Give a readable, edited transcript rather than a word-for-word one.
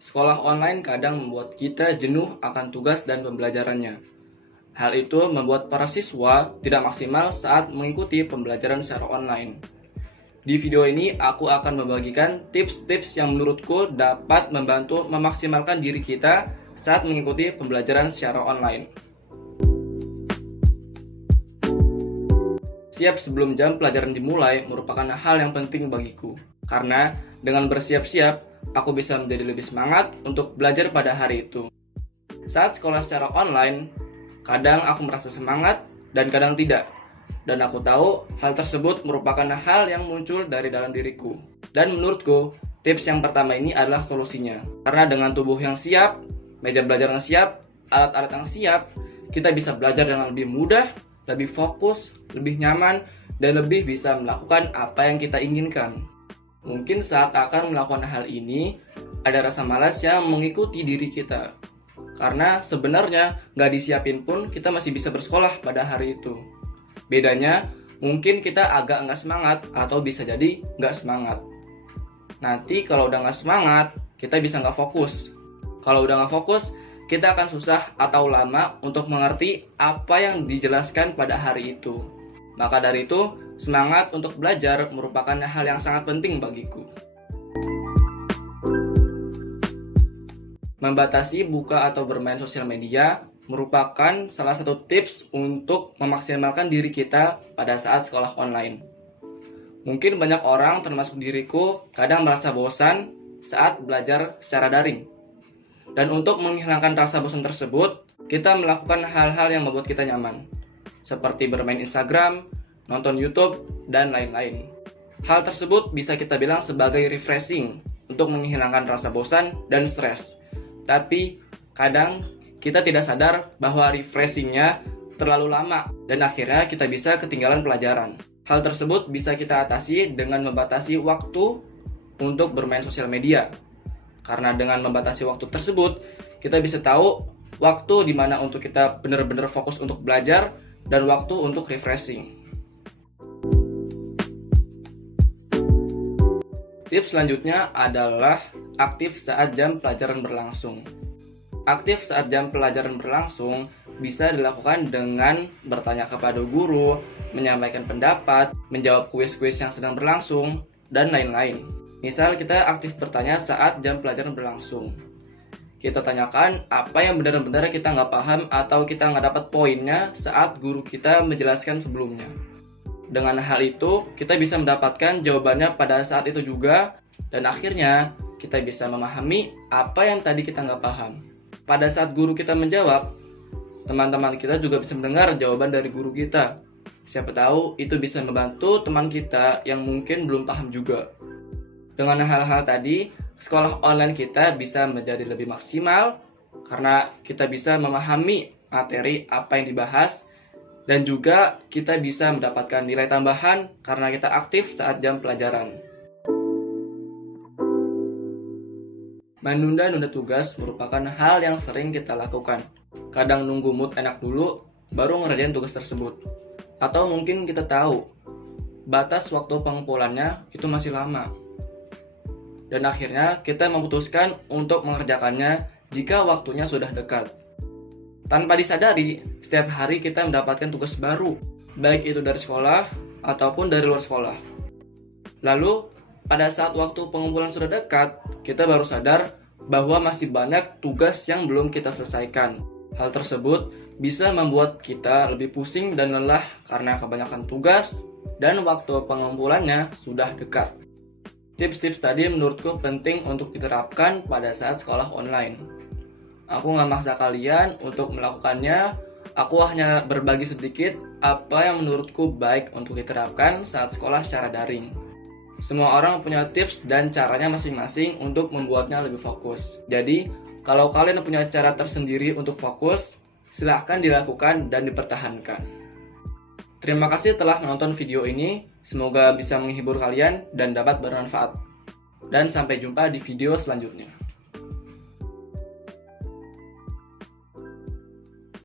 Sekolah online kadang membuat kita jenuh akan tugas dan pembelajarannya. Hal itu membuat para siswa tidak maksimal saat mengikuti pembelajaran secara online. Di video ini, aku akan membagikan tips-tips yang menurutku dapat membantu memaksimalkan diri kita saat mengikuti pembelajaran secara online. Siap sebelum jam pelajaran dimulai merupakan hal yang penting bagiku. Karena dengan bersiap-siap, aku bisa menjadi lebih semangat untuk belajar pada hari itu. Saat sekolah secara online, kadang aku merasa semangat dan kadang tidak. Dan aku tahu hal tersebut merupakan hal yang muncul dari dalam diriku. Dan menurutku, tips yang pertama ini adalah solusinya. Karena dengan tubuh yang siap, meja belajar yang siap, alat-alat yang siap, kita bisa belajar dengan lebih mudah, lebih fokus, lebih nyaman, dan lebih bisa melakukan apa yang kita inginkan. Mungkin saat akan melakukan hal ini, ada rasa malas yang mengikuti diri kita. Karena sebenarnya nggak disiapin pun kita masih bisa bersekolah pada hari itu. Bedanya, mungkin kita agak nggak semangat atau bisa jadi nggak semangat. Nanti kalau udah nggak semangat, kita bisa nggak fokus. Kalau udah nggak fokus, kita akan susah atau lama untuk mengerti apa yang dijelaskan pada hari itu. Maka dari itu, semangat untuk belajar merupakan hal yang sangat penting bagiku. Membatasi buka atau bermain sosial media merupakan salah satu tips untuk memaksimalkan diri kita pada saat sekolah online. Mungkin banyak orang termasuk diriku kadang merasa bosan saat belajar secara daring. Dan untuk menghilangkan rasa bosan tersebut, kita melakukan hal-hal yang membuat kita nyaman. Seperti bermain Instagram, nonton YouTube, dan lain-lain. Hal tersebut bisa kita bilang sebagai refreshing untuk menghilangkan rasa bosan dan stres. Tapi kadang kita tidak sadar bahwa refreshingnya terlalu lama dan akhirnya kita bisa ketinggalan pelajaran. Hal tersebut bisa kita atasi dengan membatasi waktu untuk bermain sosial media. Karena dengan membatasi waktu tersebut, kita bisa tahu waktu di mana untuk kita benar-benar fokus untuk belajar dan waktu untuk refreshing. Tips selanjutnya adalah aktif saat jam pelajaran berlangsung. Aktif saat jam pelajaran berlangsung bisa dilakukan dengan bertanya kepada guru, menyampaikan pendapat, menjawab kuis-kuis yang sedang berlangsung, dan lain-lain. Misal kita aktif bertanya saat jam pelajaran berlangsung. Kita tanyakan apa yang benar-benar kita nggak paham atau kita nggak dapat poinnya saat guru kita menjelaskan sebelumnya. Dengan hal itu, kita bisa mendapatkan jawabannya pada saat itu juga, dan akhirnya kita bisa memahami apa yang tadi kita nggak paham. Pada saat guru kita menjawab, teman-teman kita juga bisa mendengar jawaban dari guru kita. Siapa tahu itu bisa membantu teman kita yang mungkin belum paham juga. Dengan hal-hal tadi, sekolah online kita bisa menjadi lebih maksimal karena kita bisa memahami materi apa yang dibahas dan juga kita bisa mendapatkan nilai tambahan karena kita aktif saat jam pelajaran. Menunda-nunda tugas merupakan hal yang sering kita lakukan. Kadang nunggu mood enak dulu, baru ngerjain tugas tersebut. Atau mungkin kita tahu, batas waktu pengumpulannya itu masih lama. Dan akhirnya kita memutuskan untuk mengerjakannya jika waktunya sudah dekat. Tanpa disadari, setiap hari kita mendapatkan tugas baru, baik itu dari sekolah ataupun dari luar sekolah. Lalu, pada saat waktu pengumpulan sudah dekat, kita baru sadar bahwa masih banyak tugas yang belum kita selesaikan. Hal tersebut bisa membuat kita lebih pusing dan lelah karena kebanyakan tugas dan waktu pengumpulannya sudah dekat. Tips-tips tadi menurutku penting untuk diterapkan pada saat sekolah online. Aku nggak maksa kalian untuk melakukannya, aku hanya berbagi sedikit apa yang menurutku baik untuk diterapkan saat sekolah secara daring. Semua orang punya tips dan caranya masing-masing untuk membuatnya lebih fokus. Jadi, kalau kalian punya cara tersendiri untuk fokus, silahkan dilakukan dan dipertahankan. Terima kasih telah menonton video ini, semoga bisa menghibur kalian dan dapat bermanfaat. Dan sampai jumpa di video selanjutnya.